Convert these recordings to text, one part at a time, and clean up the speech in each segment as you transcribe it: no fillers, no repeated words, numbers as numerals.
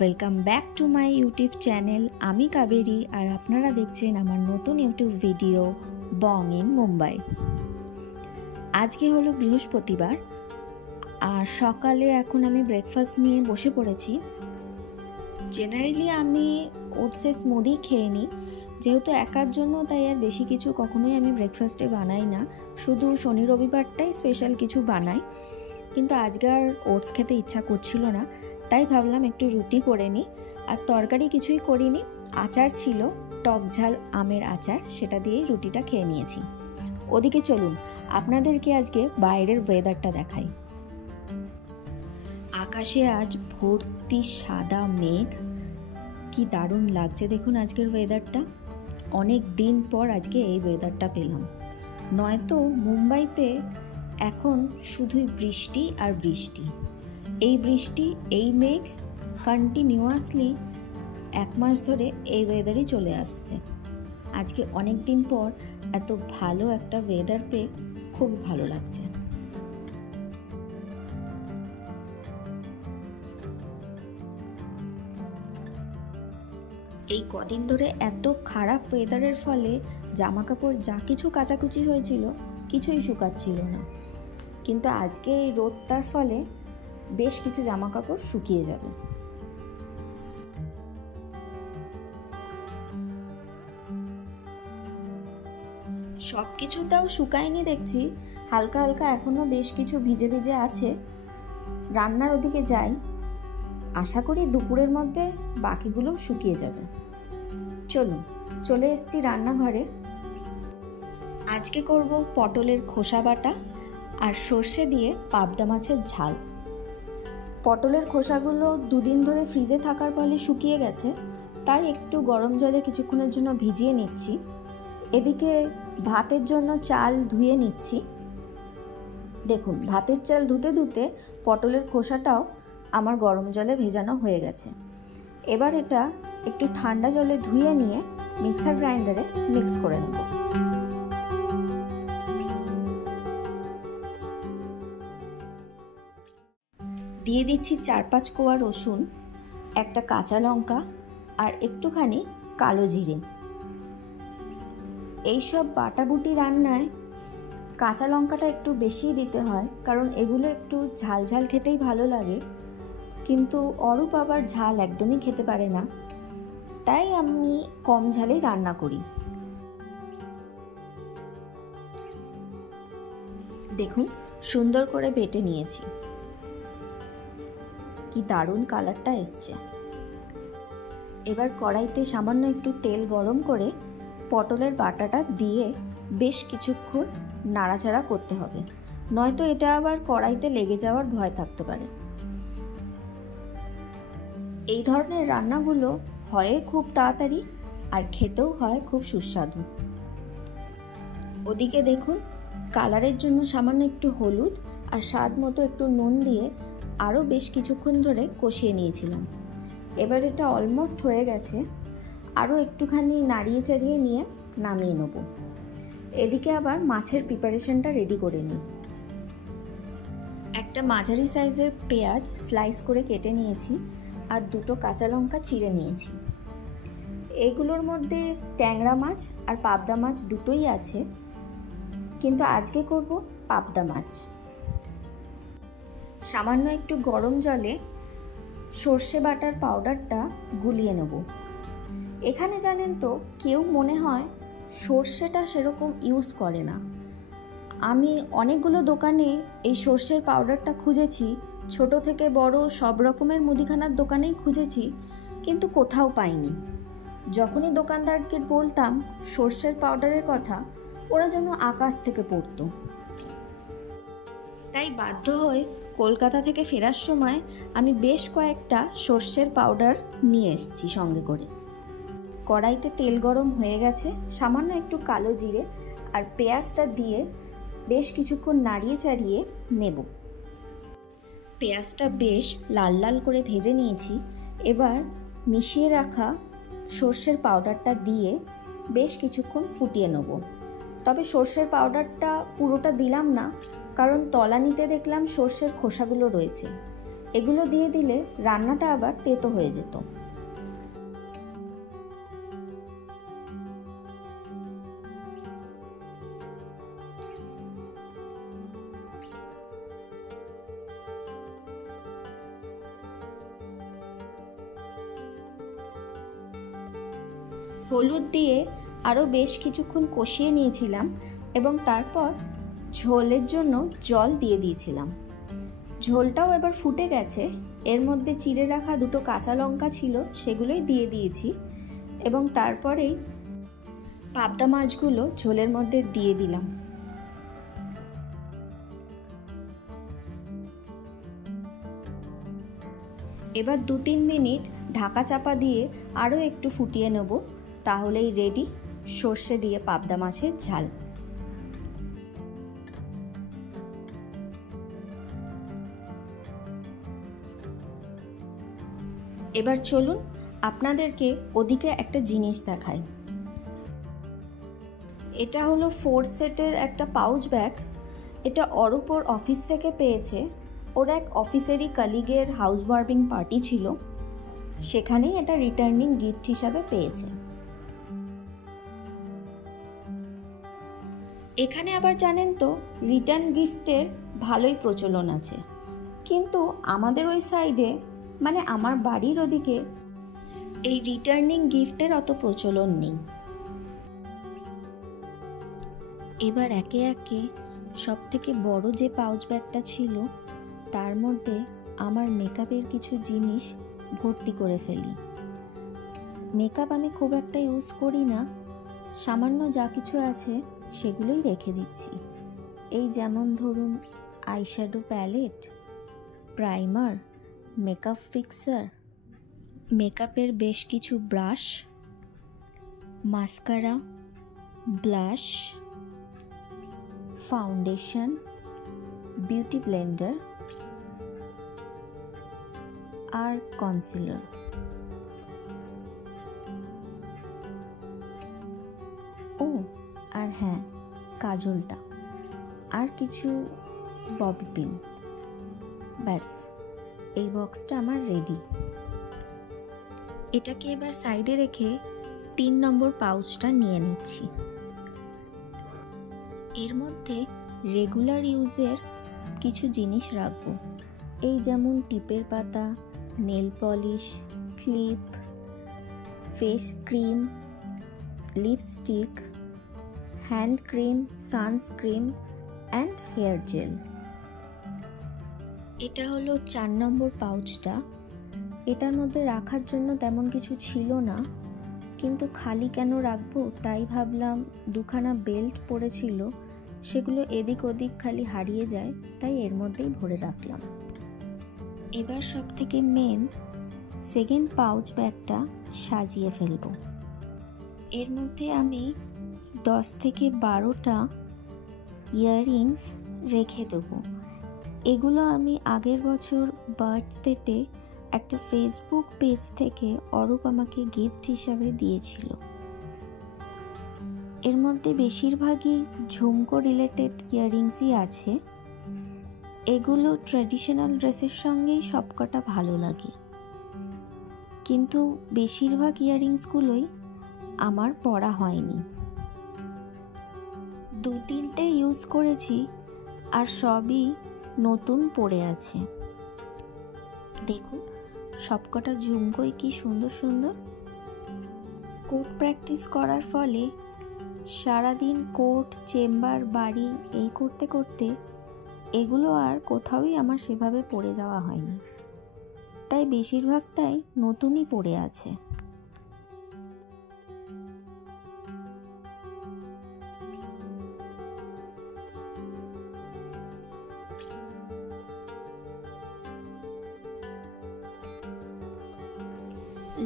Welcome back to my YouTube channel. আমি কাবেরী আর আপনারা দেখছেন আমার নতুন YouTube video Bong in Mumbai. আজকে হলো বৃহস্পতিবার আর সকালে এখন আমি ব্রেকফাস্ট নিয়ে বসে পড়েছি। জেনারেলি আমি ওটসের স্মুদি খেয়ে নিই, যেহেতু একার জন্য তাই আর বেশি কিছু কখনোই আমি ব্রেকফাস্টে বানাই না, শুধু শনি রবিবারটাই স্পেশাল কিছু বানাই। কিন্তু আজকে আর ওটস খেতে ইচ্ছা করছিল না, তাই ভাবলাম একটু রুটি করে নিই। আর তরকারি কিছুই করিনি, আচার ছিল, টক ঝাল আমের আচার, সেটা দিয়েই রুটিটা খেয়ে নিয়েছি। ওদিকে চলুন আপনাদেরকে আজকে বাইরের ওয়েদারটা দেখাই। আকাশে আজ ভর্তি সাদা মেঘ, কি দারুণ লাগছে দেখুন আজকের ওয়েদারটা। অনেক দিন পর আজকে এই ওয়েদারটা পেলাম, নয়তো মুম্বাইতে এখন শুধুই বৃষ্টি আর বৃষ্টি। এই বৃষ্টি এই মেঘ কন্টিনিউয়াসলি 1 মাস ধরে এই ওয়েদারই চলে আসছে। আজকে অনেক দিন পর এত ভালো একটা ওয়েদার পেয়ে খুব ভালো লাগছে। এই কদিন ধরে এত খারাপ ওয়েদারের ফলে জামা কাপড় যা কিছু কাচাকুচি হয়েছিল কিছুই শুকাচ্ছিল না, কিন্তু আজকে এই রোদটার ফলে বেশ কিছু জামা কাপড় শুকিয়ে যাবে। সব কিছু তাও শুকায়নি দেখছি, হালকা হালকা এখনো বেশ কিছু ভিজে ভিজে আছে। রান্নার ওদিকে যাই, আশা করি দুপুরের মধ্যে বাকিগুলো শুকিয়ে যাবে। চলুন, চলে এসেছি রান্নাঘরে। আজকে করব পটলের খোসা বাটা আর সর্ষে দিয়ে পাবদা মাছের ঝাল। পটলের খোসাগুলো 2 দিন ধরে ফ্রিজে থাকার ফলে শুকিয়ে গেছে, তাই একটু গরম জলে কিছুক্ষণের জন্য ভিজিয়ে নিচ্ছি। এদিকে ভাতের জন্য চাল ধুয়ে নিচ্ছি। দেখুন, ভাতের চাল ধুতে ধুতে পটলের খোসাটাও আমার গরম জলে ভেজানো হয়ে গেছে। এবার এটা একটু ঠান্ডা জলে ধুয়ে নিয়ে মিক্সার গ্রাইন্ডারে মিক্স করে নেব। দিয়ে দিচ্ছি 4-5 কোয়া রসুন, একটা কাঁচা লঙ্কা আর একটুখানি কালো জিরে। এইসব বাটাবুটি রান্নায় কাঁচা লঙ্কাটা একটু বেশিই দিতে হয়, কারণ এগুলো একটু ঝাল ঝাল খেতেই ভালো লাগে, কিন্তু অরূপ আবার ঝাল একদমই খেতে পারে না, তাই আমি কম ঝালেই রান্না করি। দেখুন, সুন্দর করে বেটে নিয়েছি, কি দারুণ কালারটা এসছে। এবার কড়াইতে সামান্য একটু তেল গরম করে পটলের বাটাটা দিয়ে বেশ কিছুক্ষণ নাড়াচাড়া করতে হবে, নয়তো এটা আবার কড়াইতে লেগে যাওয়ার ভয় থাকতে পারে। এই ধরনের রান্নাগুলো হয় খুব তাড়াতাড়ি আর খেতেও হয় খুব সুস্বাদু। ওদিকে দেখুন, কালারের জন্য সামান্য একটু হলুদ আর স্বাদ মতো একটু নুন দিয়ে আরও বেশ কিছুক্ষণ ধরে কষিয়ে নিয়েছিলাম। এবার এটা অলমোস্ট হয়ে গেছে, আরও একটুখানি নাড়িয়ে চাড়িয়ে নিয়ে নামিয়ে নেব। এদিকে আবার মাছের প্রিপারেশনটা রেডি করে নিই। একটা মাঝারি সাইজের পেঁয়াজ স্লাইস করে কেটে নিয়েছি আর 2টো কাঁচা লঙ্কা চিড়ে নিয়েছি। এগুলোর মধ্যে ট্যাংরা মাছ আর পাবদা মাছ দুটোই আছে, কিন্তু আজকে করব পাবদা মাছ। সামান্য একটু গরম জলে সর্ষে বাটার পাউডারটা গুলিয়ে নেব। এখানে জানেন তো, কেউ মনে হয় সর্ষেটা সেরকম ইউজ করে না। আমি অনেকগুলো দোকানে এই সর্ষের পাউডারটা খুঁজেছি, ছোট থেকে বড় সব রকমের মুদিখানার দোকানেই খুঁজেছি, কিন্তু কোথাও পাইনি। যখনই দোকানদারকে বলতাম সর্ষের পাউডারের কথা, ওরা যেন আকাশ থেকে পড়তো। তাই বাধ্য হয়ে কলকাতা থেকে ফেরার সময় আমি বেশ কয়েকটা সর্ষের পাউডার নিয়ে এসেছি সঙ্গে করে। কড়াইতে তেল গরম হয়ে গেছে, সামান্য একটু কালো জিরে আর পেঁয়াজটা দিয়ে বেশ কিছুক্ষণ নাড়িয়ে চাড়িয়ে নেব। পেঁয়াজটা বেশ লাল লাল করে ভেজে নিয়েছি। এবার মিশিয়ে রাখা সর্ষের পাউডারটা দিয়ে বেশ কিছুক্ষণ ফুটিয়ে নেব। তবে সর্ষের পাউডারটা পুরোটা দিলাম না, কারণ তলানিতে দেখলাম সর্ষের খোসাগুলো রয়েছে, এগুলো দিয়ে দিলে রান্নাটা আবার তেতো হয়ে যেত। হলুদ দিয়ে আরও বেশ কিছুক্ষণ কষিয়ে নিয়েছিলাম এবং তারপর ঝোলের জন্য জল দিয়ে দিয়েছিলাম। ঝোলটাও এবার ফুটে গেছে। এর মধ্যে চিড়ে রাখা 2টো কাঁচা লঙ্কা ছিল, সেগুলোই দিয়ে দিয়েছি এবং তারপরেই পাবদা মাছগুলো ঝোলের মধ্যে দিয়ে দিলাম। এবার 2-3 মিনিট ঢাকা চাপা দিয়ে আরও একটু ফুটিয়ে নেব, তাহলেই রেডি সর্ষে দিয়ে পাবদা মাছের ঝাল। এবার চলুন আপনাদেরকে ওদিকে একটা জিনিস দেখাই। এটা হলো 4 সেটের একটা পাউচ ব্যাগ। এটা অরূপর অফিস থেকে পেয়েছে। ওর এক অফিসেরই কলিগের হাউস ওয়ার্মিং পার্টি ছিল, সেখানেই এটা রিটার্নিং গিফট হিসাবে পেয়েছে। এখানে আবার জানেন তো রিটার্ন গিফটের ভালোই প্রচলন আছে, কিন্তু আমাদের ওই সাইডে মানে আমার বাড়ির ওদিকে এই রিটার্নিং গিফটের অত প্রচলন নেই। এবার একে একে সব থেকে বড় যে পাউচ ব্যাগটা ছিল তার মধ্যে আমার মেকআপের কিছু জিনিস ভর্তি করে ফেলি। মেকআপ আমি খুব একটা ইউজ করি না, সামান্য যা কিছু আছে সেগুলোই রেখে দিচ্ছি। এই যেমন ধরুন eyeshadow palette, primer, makeup fixer, মেকআপের বেশ কিছু brush, mascara, blush, foundation, beauty blender আর কনসিলার। ও আর হ্যাঁ, কাজলটা আর কিছু ববি পিন। ব্যাস, এই বক্সটা আমার রেডি। এটাকে এবার সাইডে রেখে 3 নম্বর পাউচটা নিয়ে নিচ্ছি। এর মধ্যে রেগুলার ইউজের কিছু জিনিস রাখবো, এই যেমন টিপের পাতা, nail polish, clip, face cream, lipstick, hand cream, sunscreen and hair gel. এটা হলো 4 নম্বর পাউচটা। এটার মধ্যে রাখার জন্য তেমন কিছু ছিল না, কিন্তু খালি কেন রাখবো তাই ভাবলাম। 2খানা বেল্ট পড়েছিল, সেগুলো এদিক ওদিক খালি হারিয়ে যায়, তাই এর মধ্যেই ভরে রাখলাম। এবার সব থেকে মেন সেকেন্ড পাউচ ব্যাগটা সাজিয়ে ফেলব। এর মধ্যে আমি 10 থেকে 12টা ইয়াররিংস রেখে দেবো। এগুলো আমি আগের বছর বার্থডেতে একটা ফেসবুক পেজ থেকে অরূপ আমাকে গিফট হিসাবে দিয়েছিল। এর মধ্যে বেশিরভাগই ঝুমকো রিলেটেড ইয়াররিংসই আছে। এগুলো ট্র্যাডিশনাল ড্রেসের সঙ্গেই সবকটা ভালো লাগে, কিন্তু বেশিরভাগ ইয়াররিংসগুলোই আমার পরা হয়নি। 2-3টে ইউজ করেছি আর সবই নতুন পড়ে আছে। দেখুন সবকটা ঝুমকোই কি সুন্দর সুন্দর। কোট প্র্যাকটিস করার ফলে সারাদিন কোট, চেম্বার, বাড়ি এই করতে করতে এগুলো আর কোথাওই আমার সেভাবে পড়ে যাওয়া হয়নি, তাই বেশিরভাগটাই নতুনই পড়ে আছে।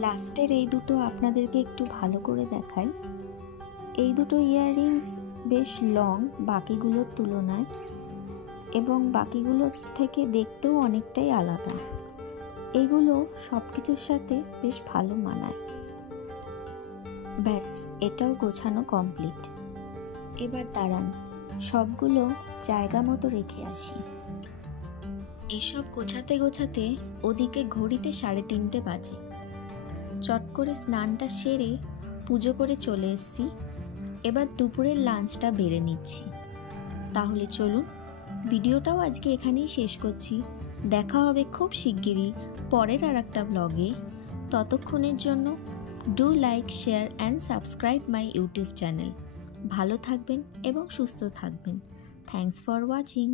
লাস্টের এই দুটো আপনাদেরকে একটু ভালো করে দেখাই। এই দুটো ইয়াররিংস বেশ লং বাকিগুলোর তুলনায়, এবং বাকিগুলোর থেকে দেখতেও অনেকটাই আলাদা। এগুলো সব কিছুর সাথে বেশ ভালো মানায়। ব্যাস, এটাও গোছানো কমপ্লিট। এবার দাঁড়ান, সবগুলো জায়গা মতো রেখে আসি। এসব গোছাতে গোছাতে ওদিকে ঘড়িতে 3:30 বাজে। চট করে স্নানটা সেরে পুজো করে চলে এসেছি। এবার দুপুরের লাঞ্চটা বেড়ে নিচ্ছি। তাহলে চলুন, ভিডিওটাও আজকে এখানেই শেষ করছি। দেখা হবে খুব শিগগিরই পরের আর একটা ব্লগে। ততক্ষণের জন্য do like, share and subscribe my YouTube channel. ভালো থাকবেন এবং সুস্থ থাকবেন। Thanks for watching.